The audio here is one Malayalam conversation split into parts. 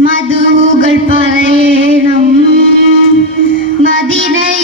മധുകൾ പറയണം. മദിനയിൽ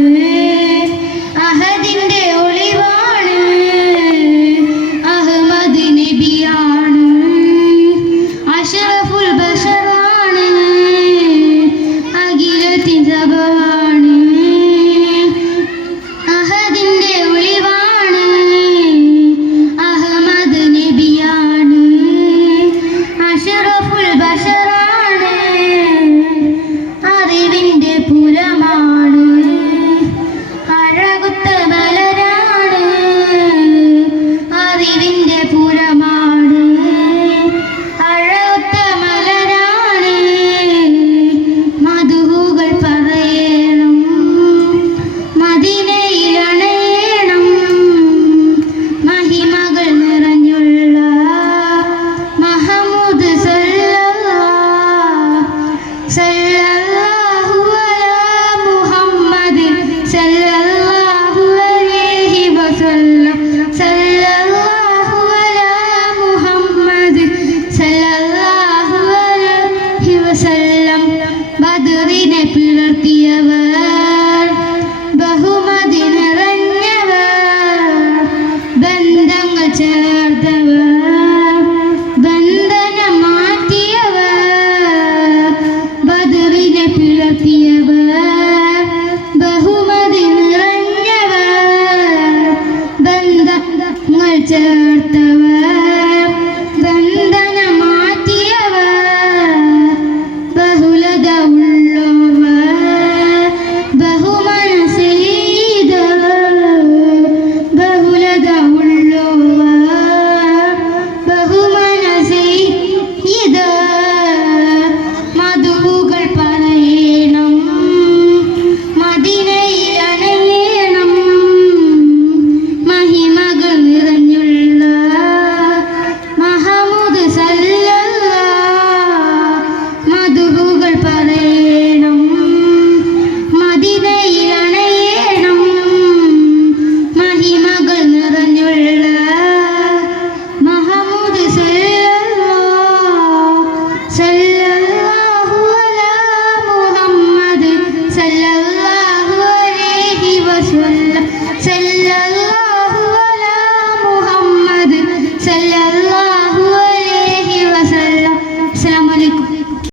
ചേർത്തവ